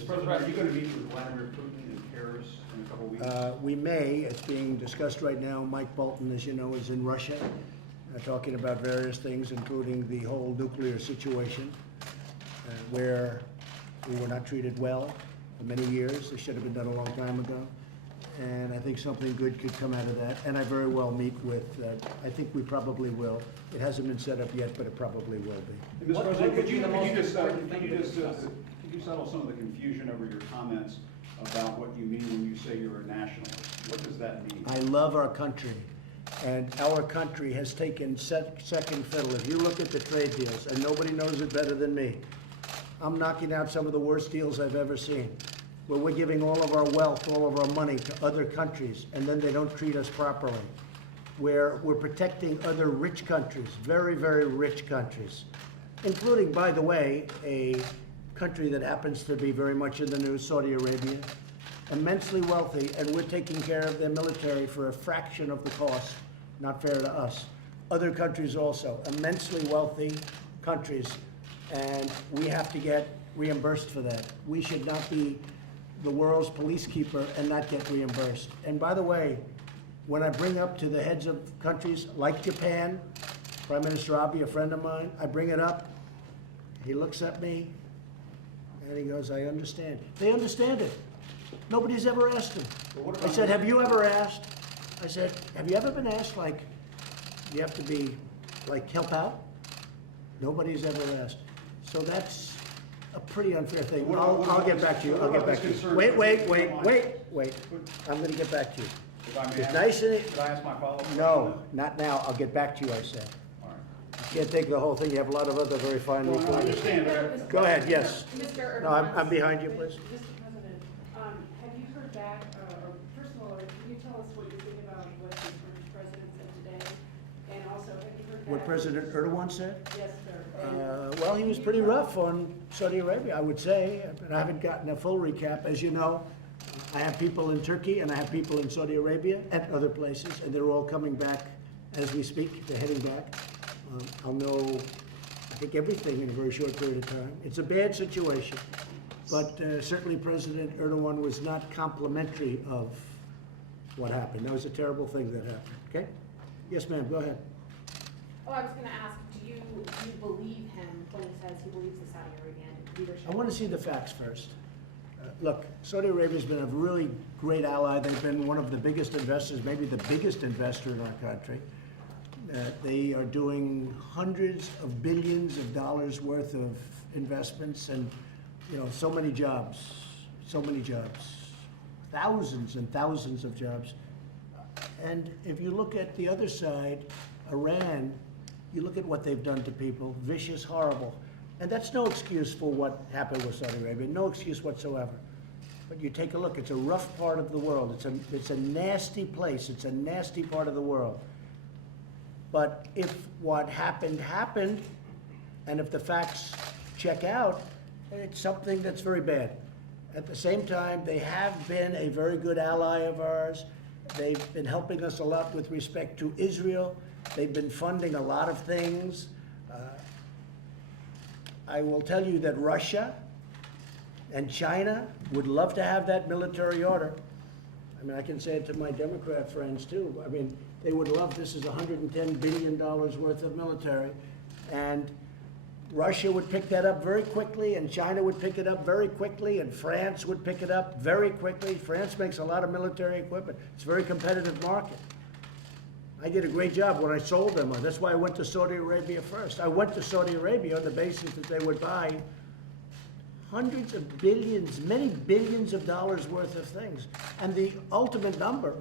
Mr. President, are you going to meet with Vladimir Putin in Paris in a couple of weeks? We may. It's being discussed right now. Mike Bolton, as you know, is in Russia, talking about various things, including the whole nuclear situation, where we were not treated well for many years. This should have been done a long time ago. And I think something good could come out of that. And I very well meet with, I think we probably will. It hasn't been set up yet, but it probably will be. Mr. President, could you settle some of the confusion over your comments about what you mean when you say you're a nationalist? What does that mean? I love our country, and our country has taken second fiddle. If you look at the trade deals, and nobody knows it better than me, I'm knocking out some of the worst deals I've ever seen, where we're giving all of our wealth, all of our money to other countries, and then they don't treat us properly, where we're protecting other rich countries, very, very rich countries, including, by the way, a country that happens to be very much in the news, Saudi Arabia, immensely wealthy, and we're taking care of their military for a fraction of the cost. Not fair to us. Other countries also, immensely wealthy countries, and we have to get reimbursed for that. We should not be the world's police keeper and not get reimbursed. And by the way, when I bring up to the heads of countries like Japan, Prime Minister Abe, a friend of mine, I bring it up, he looks at me, and he goes, I understand. They understand it. Nobody's ever asked him. I said, have you ever asked? I said, have you ever been asked, like, you have to be, like, help out? Nobody's ever asked. So that's a pretty unfair thing. I'll get back to you. I'll get back to you. Wait. I'm going to get back to you. If I may It's ask, nice and could I ask my follow-up question? No, not now. I'll get back to you, I said. All right. You can't take the whole thing. You have a lot of other very fine No, I reports. understand, but Go ahead, yes. Mr. No, I'm behind you, please. Mr. President, have you heard back, or first of all, can you tell us what you think about what the British president said today? And also, have you heard back? What President Erdogan said? Yes, sir. Well, he was pretty rough on Saudi Arabia, I would say, but I haven't gotten a full recap. As you know, I have people in Turkey and I have people in Saudi Arabia and other places, and they're all coming back as we speak. They're heading back. I'll know, I think, everything in a very short period of time. It's a bad situation, but certainly President Erdogan was not complimentary of what happened. That was a terrible thing that happened, okay? Yes, ma'am, go ahead. Oh, I was going to ask, do you believe him when he says he believes the Saudi Arabian leadership? I want to see the facts first. Look, Saudi Arabia's been a really great ally. They've been one of the biggest investors, maybe the biggest investor in our country. They are doing hundreds of billions of dollars worth of investments and, you know, so many jobs, thousands and thousands of jobs. And if you look at the other side, Iran, you look at what they've done to people, vicious, horrible. And that's no excuse for what happened with Saudi Arabia, no excuse whatsoever. But you take a look, it's a rough part of the world. It's a nasty place, it's a nasty part of the world. But if what happened, and if the facts check out, it's something that's very bad. At the same time, they have been a very good ally of ours. They've been helping us a lot with respect to Israel. They've been funding a lot of things. I will tell you that Russia and China would love to have that military order. I mean, I can say it to my Democrat friends too. I mean, they would love, this is $110 billion worth of military. And Russia would pick that up very quickly, and China would pick it up very quickly, and France would pick it up very quickly. France makes a lot of military equipment. It's a very competitive market. I did a great job when I sold them. That's why I went to Saudi Arabia first. I went to Saudi Arabia on the basis that they would buy hundreds of billions, many billions of dollars worth of things. And the ultimate number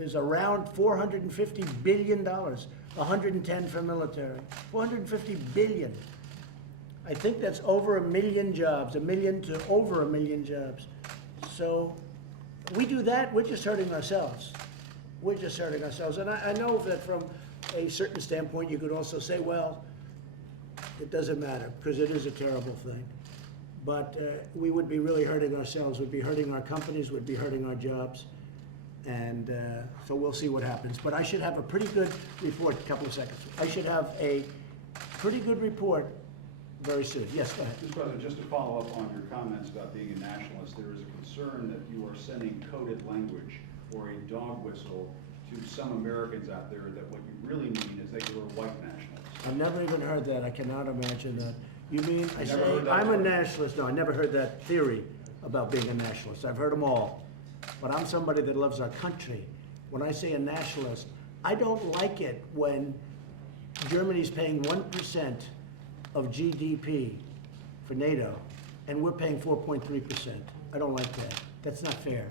is around $450 billion, 110 for military, 450 billion. I think that's over 1 million jobs, 1 million to over 1 million jobs. So we do that, we're just hurting ourselves. We're just hurting ourselves. And I know that from a certain standpoint, you could also say, well, it doesn't matter, because it is a terrible thing. But we would be really hurting ourselves, we'd be hurting our companies, we'd be hurting our jobs. And so we'll see what happens. But I should have a pretty good report, a couple of seconds. I should have a pretty good report very soon. Yes, go ahead. Mr. President, just to follow up on your comments about being a nationalist, there is a concern that you are sending coded language or a dog whistle to some Americans out there that what you really mean is that you're a white nationalist. I've never even heard that. I cannot imagine that. You mean, I Never say, heard that I'm a word? nationalist? No, I never heard that theory about being a nationalist. I've heard them all. But I'm somebody that loves our country. When I say a nationalist, I don't like it when Germany's paying 1% of GDP for NATO, and we're paying 4.3%. I don't like that. That's not fair.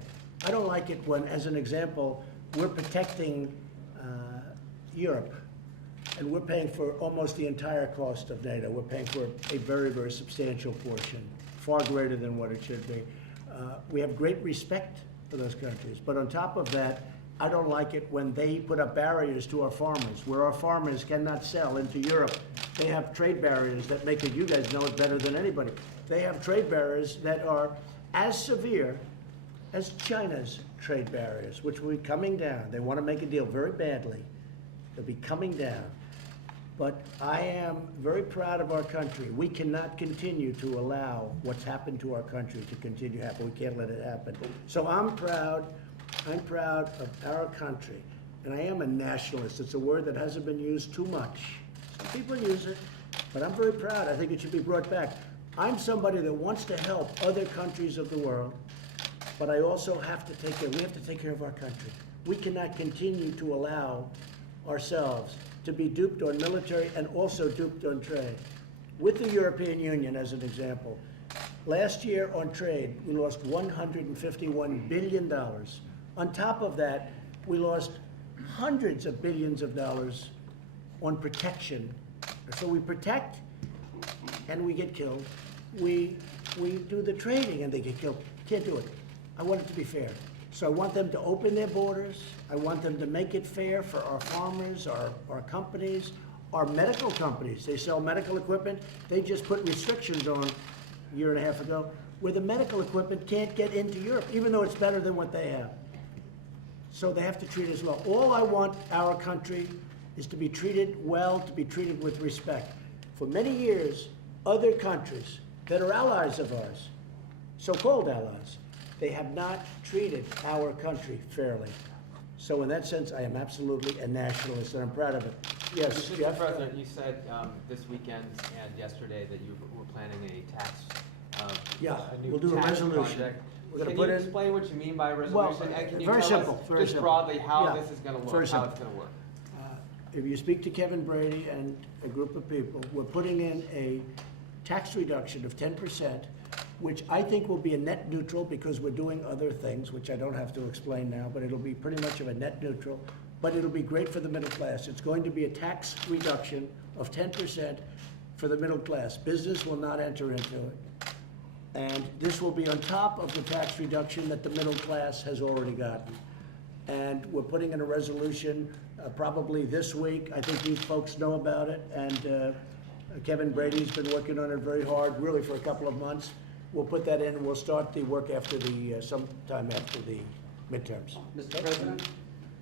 I don't like it when, as an example, we're protecting Europe, and we're paying for almost the entire cost of NATO. We're paying for a very, very substantial portion, far greater than what it should be. We have great respect for those countries, but on top of that, I don't like it when they put up barriers to our farmers, where our farmers cannot sell into Europe. They have trade barriers that make it, you guys know it better than anybody. They have trade barriers that are as severe as China's trade barriers, which will be coming down. They want to make a deal very badly. They'll be coming down. But I am very proud of our country. We cannot continue to allow what's happened to our country to continue to happen. We can't let it happen. So I'm proud of our country. And I am a nationalist. It's a word that hasn't been used too much. Some people use it, but I'm very proud. I think it should be brought back. I'm somebody that wants to help other countries of the world, but I also have to take care, we have to take care of our country. We cannot continue to allow ourselves to be duped on military and also duped on trade. With the European Union, as an example, last year on trade, we lost $151 billion. On top of that, we lost hundreds of billions of dollars on protection. So we protect and we get killed. We do the trading and they get killed. Can't do it. I want it to be fair. So I want them to open their borders. I want them to make it fair for our farmers, our companies, our medical companies. They sell medical equipment. They just put restrictions on a year and a half ago where the medical equipment can't get into Europe, even though it's better than what they have. So they have to treat us well. All I want our country is to be treated well, to be treated with respect. For many years, other countries that are allies of ours, so-called allies, they have not treated our country fairly. So in that sense, I am absolutely a nationalist, and I'm proud of it. Yes, Mr. Jeff? President, you said this weekend and yesterday that you were planning a tax, Yeah, a new we'll do a tax resolution. project. We're gonna Can put you in- explain what you mean by a Well, resolution? And can you very tell simple, us very just simple. broadly how Yeah, this is going to very work, how simple. it's going to work? If you speak to Kevin Brady and a group of people, we're putting in a tax reduction of 10%, which I think will be a net neutral because we're doing other things, which I don't have to explain now, but it'll be pretty much of a net neutral, but it'll be great for the middle class. It's going to be a tax reduction of 10% for the middle class. Business will not enter into it. And this will be on top of the tax reduction that the middle class has already gotten. And we're putting in a resolution probably this week. I think these folks know about it, and Kevin Brady's been working on it very hard, really for a couple of months. We'll put that in, and we'll start the work after the, sometime after the midterms. Mr. President,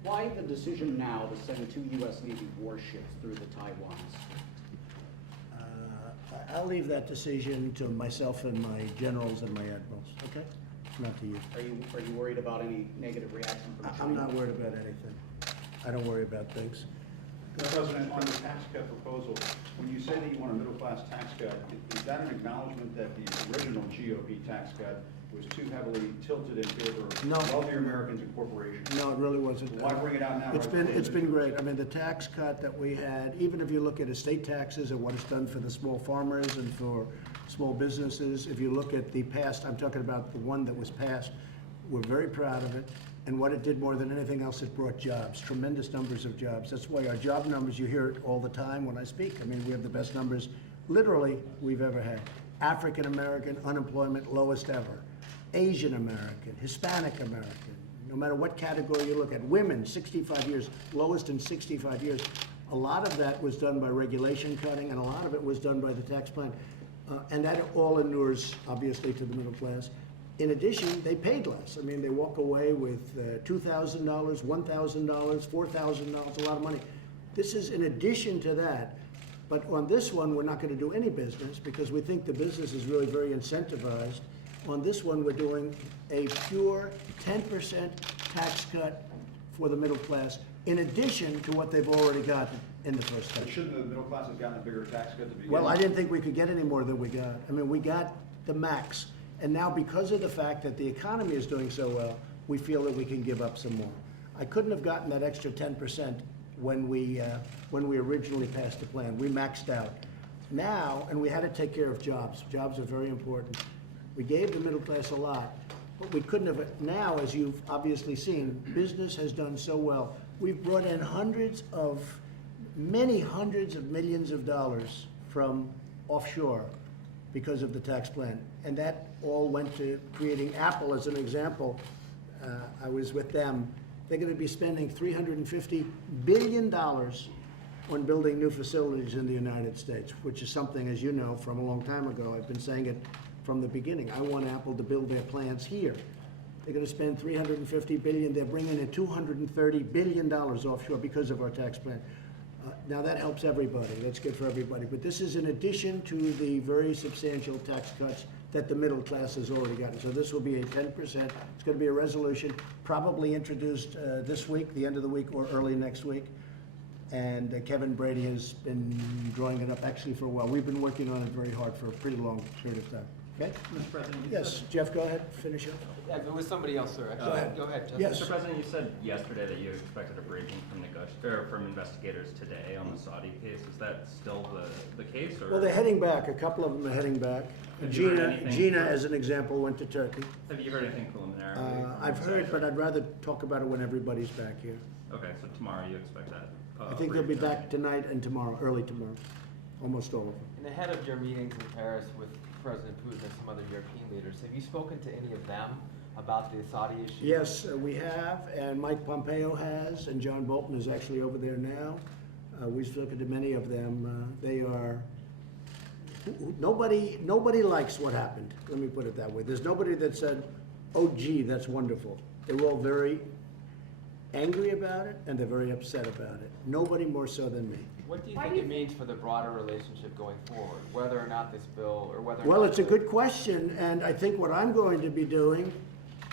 why the decision now to send 2 U.S. Navy warships through the Taiwans? I'll leave that decision to myself and my generals and my admirals, okay? Not to you. Are you worried about any negative reaction from China? I'm not worried about anything. I don't worry about things. Mr. President, on the tax cut proposal, when you say that you want a middle-class tax cut, is that an acknowledgement that the original GOP tax cut was too heavily tilted in favor of No. wealthier Americans and corporations? No, it really wasn't. Why bring it out now? It's been great. I mean, the tax cut that we had, even if you look at estate taxes and what it's done for the small farmers and for small businesses, if you look at the past, I'm talking about the one that was passed, we're very proud of it. And what it did more than anything else, it brought jobs, tremendous numbers of jobs. That's why our job numbers, you hear it all the time when I speak. I mean, we have the best numbers, literally, we've ever had. African American unemployment, lowest ever. Asian American, Hispanic American, no matter what category you look at. Women, 65 years, lowest in 65 years. A lot of that was done by regulation cutting, and a lot of it was done by the tax plan. And that all inures, obviously, to the middle class. In addition, they paid less. I mean, they walk away with $2,000, $1,000, $4,000, a lot of money. This is in addition to that. But on this one, we're not gonna do any business because we think the business is really very incentivized. On this one, we're doing a pure 10% tax cut for the middle class, in addition to what they've already gotten in the first But cut. shouldn't the middle class have gotten a bigger tax cut to begin with? Well, I didn't think we could get any more than we got. I mean, we got the max. And now because of the fact that the economy is doing so well, we feel that we can give up some more. I couldn't have gotten that extra 10% when we originally passed the plan. We maxed out. Now, and we had to take care of jobs. Jobs are very important. We gave the middle class a lot, but we couldn't have, now, as you've obviously seen, business has done so well. We've brought in many hundreds of millions of dollars from offshore because of the tax plan. And that all went to creating Apple as an example. I was with them. They're gonna be spending $350 billion on building new facilities in the United States, which is something, as you know, from a long time ago. I've been saying it from the beginning. I want Apple to build their plants here. They're gonna spend $350 billion. They're bringing in $230 billion offshore because of our tax plan. Now that helps everybody. That's good for everybody. But this is in addition to the very substantial tax cuts that the middle class has already gotten. So this will be a 10%. It's going to be a resolution probably introduced this week, the end of the week, or early next week. And Kevin Brady has been drawing it up actually for a while. We've been working on it very hard for a pretty long period of time. Okay? Mr. President, you Yes, Jeff, go ahead, finish up. Yeah, if it was somebody else, sir, Go ahead. go ahead, Justin. Yes. Mr. President, you said yesterday that you expected a briefing from investigators today on the Saudi case. Is that still the case, or? Well, they're heading back. A couple of them are heading back. Have you heard anything? Gina, as an example, went to Turkey. Have you heard anything preliminarily? I've heard, but I'd rather talk about it when everybody's back here. Okay, so tomorrow you expect that? I think they'll be briefing? back tonight and tomorrow, early tomorrow, almost all of them. And ahead of your meetings in Paris with President Putin and some other European leaders, have you spoken to any of them about the Saudi issue? Yes, we have, and Mike Pompeo has, and John Bolton is actually over there now. We've spoken to many of them. They are, nobody likes what happened, let me put it that way. There's nobody that said, oh gee, that's wonderful. They were all very angry about it, and they're very upset about it. Nobody more so than me. What do you think it means for the broader relationship going forward, whether or not this bill, or whether or Well, not it's a good question, and I think what I'm going to be doing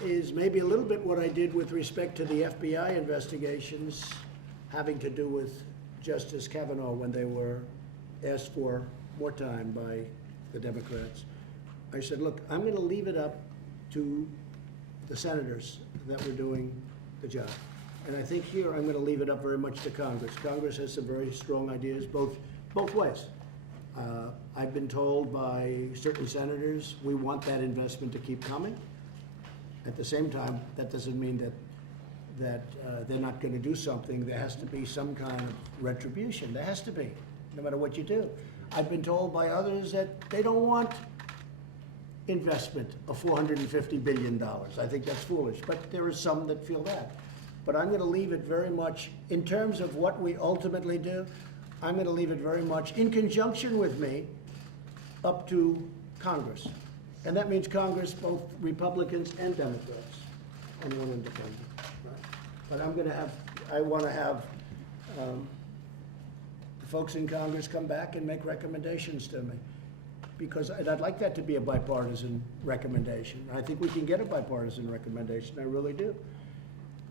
is maybe a little bit what I did with respect to the FBI investigations having to do with Justice Kavanaugh when they were asked for more time by the Democrats. I said, look, I'm going to leave it up to the senators that were doing the job. And I think here I'm going to leave it up very much to Congress. Congress has some very strong ideas both ways. I've been told by certain senators, we want that investment to keep coming. At the same time, that doesn't mean that they're not going to do something. There has to be some kind of retribution. There has to be, no matter what you do. I've been told by others that they don't want investment of $450 billion. I think that's foolish, but there are some that feel that. But I'm going to leave it very much, in terms of what we ultimately do, I'm going to leave it very much in conjunction with me up to Congress. And that means Congress, both Republicans and Democrats, and one independent. But I want to have the folks in Congress come back and make recommendations to me. Because I'd like that to be a bipartisan recommendation. I think we can get a bipartisan recommendation, I really do.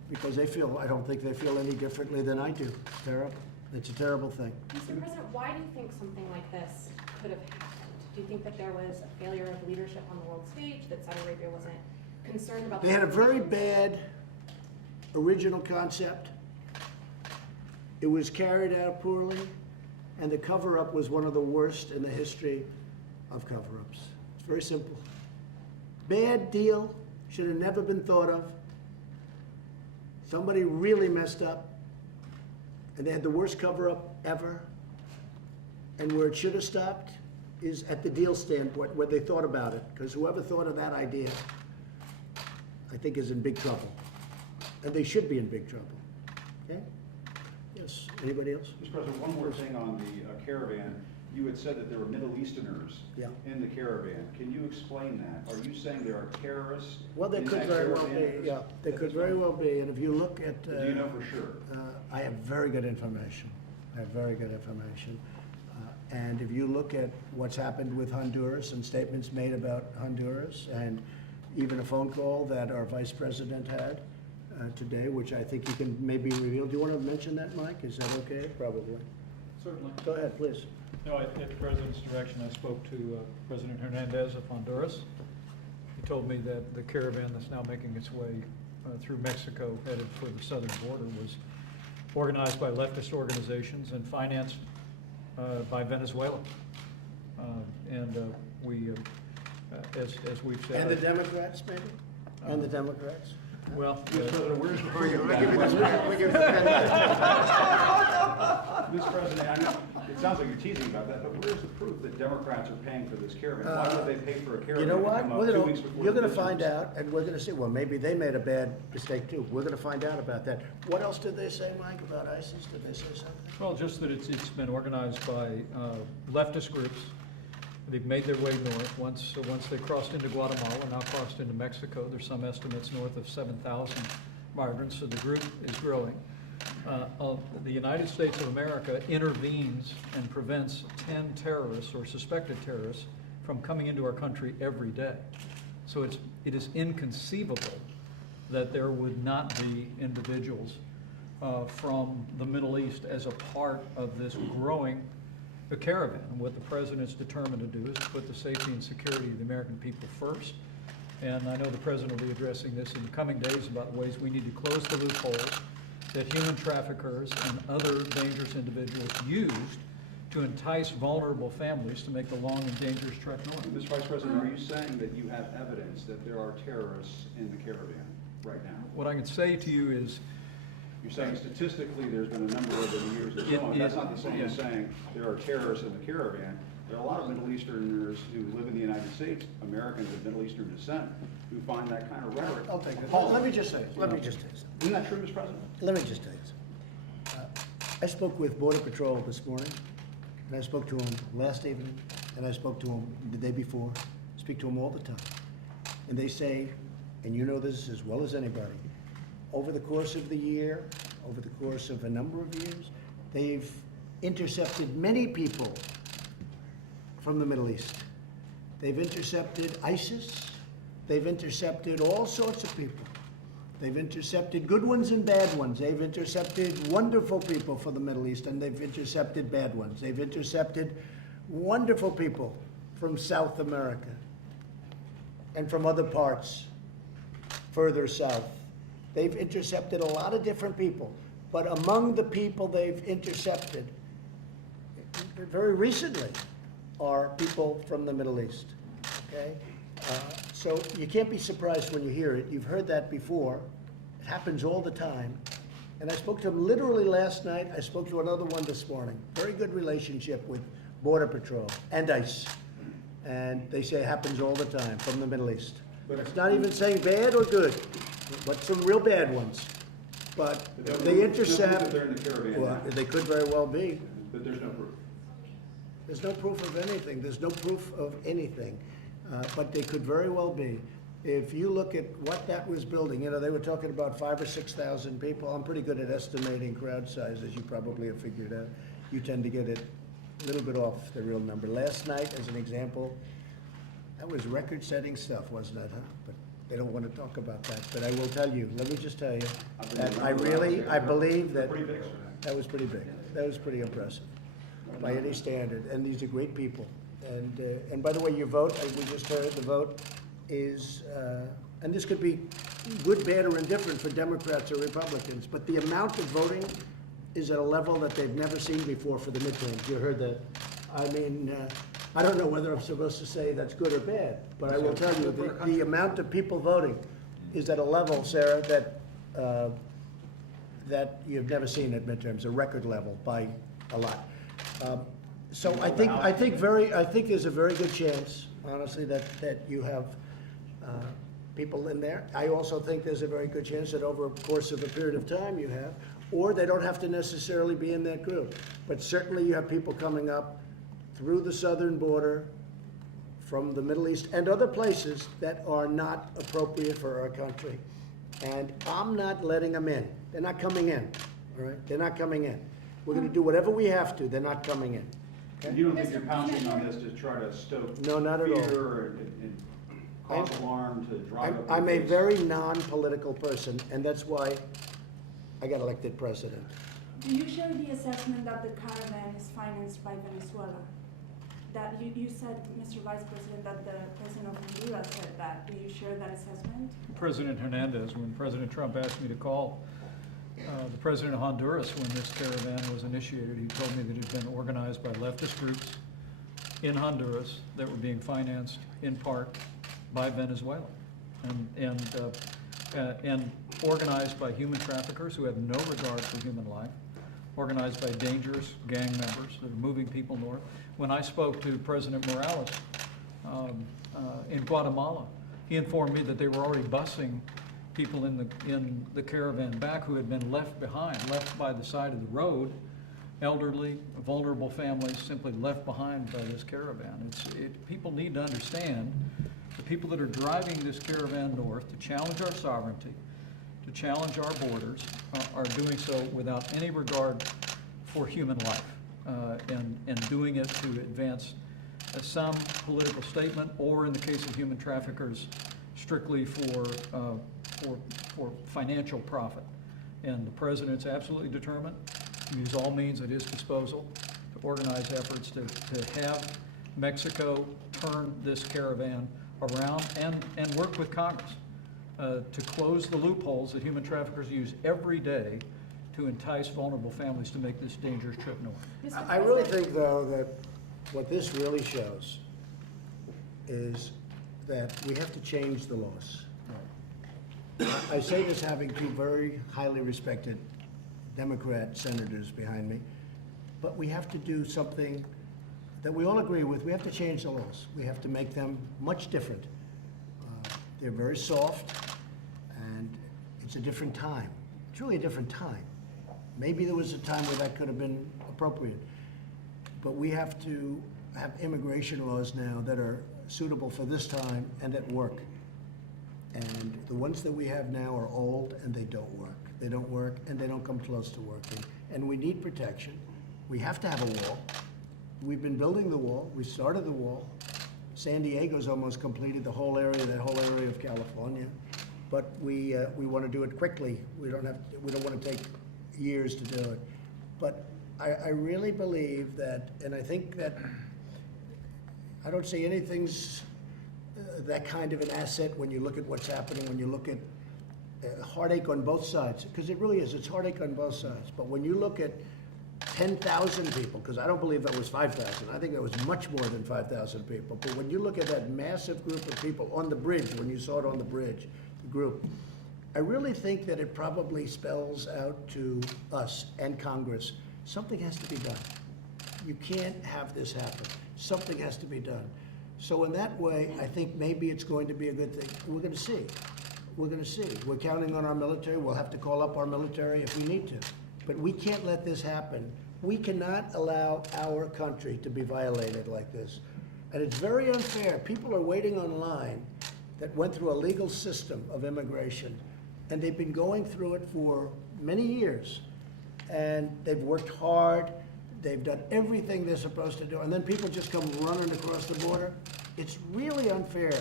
Because I don't think they feel any differently than I do. It's terrible. It's a terrible thing. Mr. President, why do you think something like this could have happened? Do you think that there was a failure of leadership on the world stage, that Saudi Arabia wasn't concerned about? They had a very bad original concept. It was carried out poorly, and the cover-up was one of the worst in the history of cover-ups. It's very simple. Bad deal, should have never been thought of. Somebody really messed up, and they had the worst cover-up ever. And where it should have stopped is at the deal standpoint, where they thought about it, because whoever thought of that idea, I think, is in big trouble. And they should be in big trouble. Okay? Yes, anybody else? Mr. President, one more thing on the Caravan. You had said that there were Middle Easterners Yeah. in the Caravan. Can you explain that? Are you saying there are terrorists? Well, there in could that very well Caravan? be, yeah. There could very well be, and if you look at... Do you know for sure? I have very good information. I have very good information. And if you look at what's happened with Honduras and statements made about Honduras, and even a phone call that our vice president had today, which I think you can maybe reveal. Do you want to mention that, Mike? Is that okay? Probably. Certainly. Go ahead, please. No, at the President's direction, I spoke to President Hernandez of Honduras. He told me that the caravan that's now making its way through Mexico, headed for the southern border, was organized by leftist organizations and financed by Venezuela. We, as we've said. And the Democrats, maybe? And the Democrats? Well, Where's the proof of Give me this pen. Give me the pen. Mr. President, I know, it sounds like you're teasing about that, but where's the proof that Democrats are paying for this caravan? Why would they pay for a caravan? You know to what? come up We're 2 gonna, weeks before you're the gonna find visitors? out, and we're gonna see, well, maybe they made a bad mistake too. We're gonna find out about that. What else did they say, Mike, about ISIS? Did they say something? well, just that it's been organized by leftist groups. They've made their way north. Once they crossed into Guatemala, now crossed into Mexico, there's some estimates north of 7,000 migrants, so the group is growing. The United States of America intervenes and prevents 10 terrorists or suspected terrorists from coming into our country every day. So it is inconceivable that there would not be individuals from the Middle East as a part of this growing caravan. And what the President's determined to do is to put the safety and security of the American people first. And I know the President will be addressing this in the coming days about ways we need to close the loopholes that human traffickers and other dangerous individuals used to entice vulnerable families to make the long and dangerous trek north. Mr. Vice President, are you saying that you have evidence that there are terrorists in the caravan right now? What I can say to you is, You're saying statistically there's been a number over the years and so on. That's not the same as saying there are terrorists in the caravan. There are a lot of Middle Easterners who live in the United States, Americans of Middle Eastern descent, who find that kind of rhetoric. I'll take it. appalling. Let me just say, let me just say something. Isn't that true, Mr. President? Let me just tell you something. I spoke with Border Patrol this morning, and I spoke to them last evening, and I spoke to them the day before. I speak to them all the time. And they say, and you know this as well as anybody, over the course of the year, over the course of a number of years, they've intercepted many people from the Middle East. They've intercepted ISIS. They've intercepted all sorts of people. They've intercepted good ones and bad ones. They've intercepted wonderful people from the Middle East, and they've intercepted bad ones. They've intercepted wonderful people from South America and from other parts further south. They've intercepted a lot of different people, but among the people they've intercepted very recently are people from the Middle East, okay? So you can't be surprised when you hear it. You've heard that before. It happens all the time. And I spoke to him literally last night. I spoke to another one this morning. Very good relationship with Border Patrol and ICE. And they say it happens all the time from the Middle East. But it's not even saying bad or good, but some real bad ones. But they intercept. They're in the caravan Well, now, they could very well be. but there's no proof. There's no proof of anything. There's no proof of anything. But they could very well be. If you look at what that was building, you know, they were talking about 5,000 or 6,000 people. I'm pretty good at estimating crowd size, as you probably have figured out. You tend to get it a little bit off the real number. Last night, as an example, that was record-setting stuff, wasn't it, huh? But they don't want to talk about that. But I will tell you, let me just tell you, that I believe that Pretty big, sir. that was pretty big. That was pretty impressive by any standard. And these are great people. And by the way, your vote, we just heard, the vote is, and this could be good, bad, or indifferent for Democrats or Republicans, but the amount of voting is at a level that they've never seen before for the midterms. You heard that. I mean, I don't know whether I'm supposed to say that's good or bad, but I will tell you, the amount of people voting is at a level, Sarah, that you've never seen at midterms, a record level by a lot. So I think there's a very good chance, honestly, that you have people in there. I also think there's a very good chance that over the course of a period of time you have, or they don't have to necessarily be in that group. But certainly you have people coming up through the southern border from the Middle East and other places that are not appropriate for our country. And I'm not letting them in. They're not coming in, all right? They're not coming in. We're gonna do whatever we have to. They're not coming in, okay? You don't think you're pouncing on this to try to stoke No, not at all. fear and cause alarm to drive up? I'm the a base? very non-political person, and that's why I got elected president. Do you share the assessment that the Caravan is financed by Venezuela? That you said, Mr. Vice President, that the President of Honduras said that. Do you share that assessment? President Hernandez, when President Trump asked me to call the President of Honduras when this caravan was initiated, he told me that it had been organized by leftist groups in Honduras that were being financed in part by Venezuela, and organized by human traffickers who have no regard for human life, organized by dangerous gang members that are moving people north. When I spoke to President Morales in Guatemala, he informed me that they were already busing people in the caravan back who had been left behind, left by the side of the road, elderly, vulnerable families simply left behind by this caravan. People need to understand the people that are driving this caravan north to challenge our sovereignty, to challenge our borders, are doing so without any regard for human life, and doing it to advance some political statement, or in the case of human traffickers, strictly for financial profit. And the president's absolutely determined to use all means at his disposal to organize efforts to have Mexico turn this caravan around and work with Congress to close the loopholes that human traffickers use every day to entice vulnerable families to make this dangerous trip north. Mr. I really President, think, though, that what this really shows is that we have to change the laws. I say this having two very highly respected Democrat senators behind me, but we have to do something that we all agree with. We have to change the laws. We have to make them much different. They're very soft, and it's a different time. It's really a different time. Maybe there was a time where that could have been appropriate, but we have to have immigration laws now that are suitable for this time and that work. And the ones that we have now are old and they don't work. They don't work and they don't come close to working. And we need protection. We have to have a wall. We've been building the wall. We started the wall. San Diego's almost completed, the whole area, that whole area of California. But we want to do it quickly. We don't want to take years to do it. But I really believe that, and I think that, I don't see anything's that kind of an asset when you look at what's happening, when you look at heartache on both sides, because it really is, it's heartache on both sides. But when you look at 10,000 people, because I don't believe that was 5,000, I think that was much more than 5,000 people. But when you look at that massive group of people on the bridge, when you saw it on the bridge, the group, I really think that it probably spells out to us and Congress, something has to be done. You can't have this happen. Something has to be done. So in that way, I think maybe it's going to be a good thing. We're going to see. We're going to see. We're counting on our military. We'll have to call up our military if we need to. But we can't let this happen. We cannot allow our country to be violated like this. And it's very unfair. People are waiting online that went through a legal system of immigration, and they've been going through it for many years. And they've worked hard. They've done everything they're supposed to do, and then people just come running across the border. It's really unfair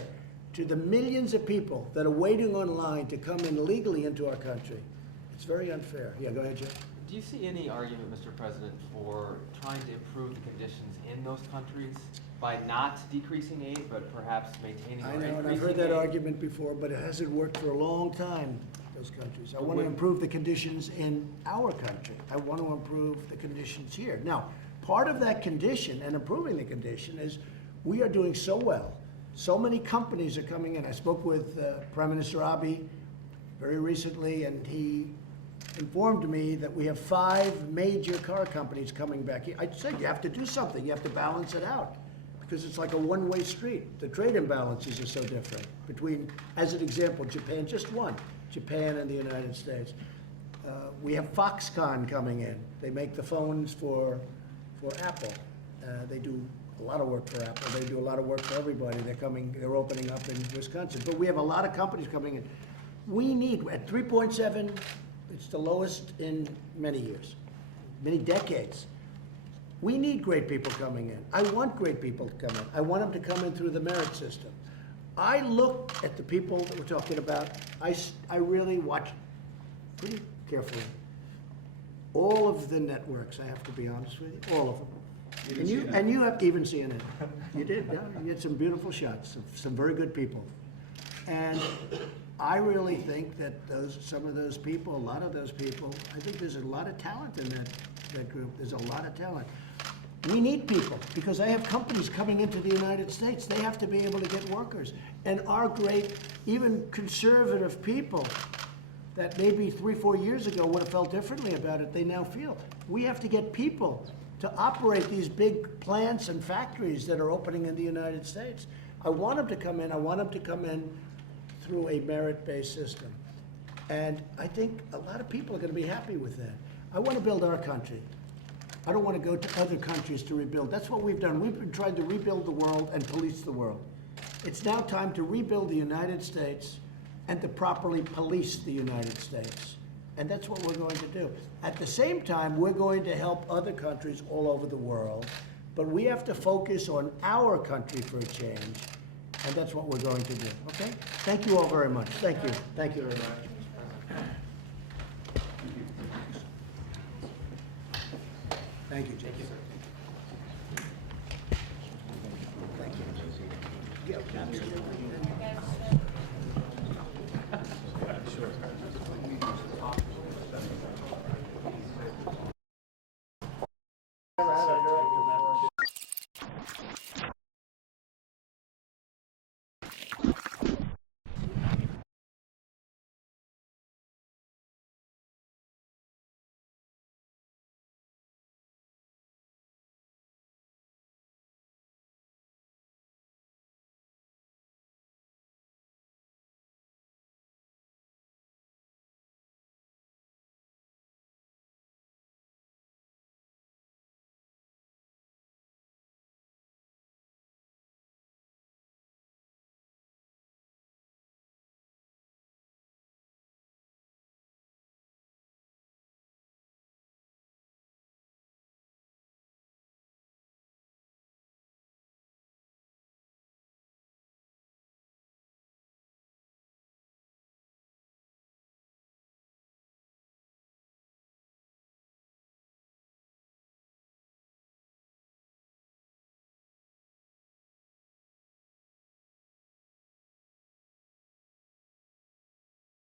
to the millions of people that are waiting online to come in legally into our country. It's very unfair. Yeah, go ahead, Jim. Do you see any argument, Mr. President, for trying to improve the conditions in those countries by not decreasing aid, but perhaps maintaining or I increasing know, aid? and I've heard that argument before, but it hasn't worked for a long time, those countries. I want to improve the conditions in our country. I want to improve the conditions here. Now, part of that condition and improving the condition is we are doing so well. So many companies are coming in. I spoke with Prime Minister Abiy very recently, and he informed me that we have 5 major car companies coming back. I said, you have to do something. You have to balance it out, because it's like a one-way street. The trade imbalances are so different between, as an example, Japan, just one, Japan and the United States. We have Foxconn coming in. They make the phones for Apple. They do a lot of work for Apple. They do a lot of work for everybody. They're opening up in Wisconsin. But we have a lot of companies coming in. We need, at 3.7, it's the lowest in many years, many decades. We need great people coming in. I want great people to come in. I want them to come in through the merit system. I look at the people that we're talking about, I really watch pretty carefully. All of the networks, I have to be honest with you, all of them. And you have even CNN. You did, yeah, you had some beautiful shots of some very good people. And I really think that some of those people, a lot of those people, I think there's a lot of talent in that group. There's a lot of talent. We need people, because I have companies coming into the United States. They have to be able to get workers. And our great, even conservative people that maybe 3-4 years ago would have felt differently about it, they now feel. We have to get people to operate these big plants and factories that are opening in the United States. I want them to come in. I want them to come in through a merit-based system. And I think a lot of people are going to be happy with that. I want to build our country. I don't want to go to other countries to rebuild. That's what we've done. We've been trying to rebuild the world and police the world. It's now time to rebuild the United States and to properly police the United States. And that's what we're going to do. At the same time, we're going to help other countries all over the world, but we have to focus on our country for a change, and that's what we're going to do, okay? Thank you all very much. Thank you. Thank you very much. Thank you, Jake. Thank you. Yeah, absolutely. Sure.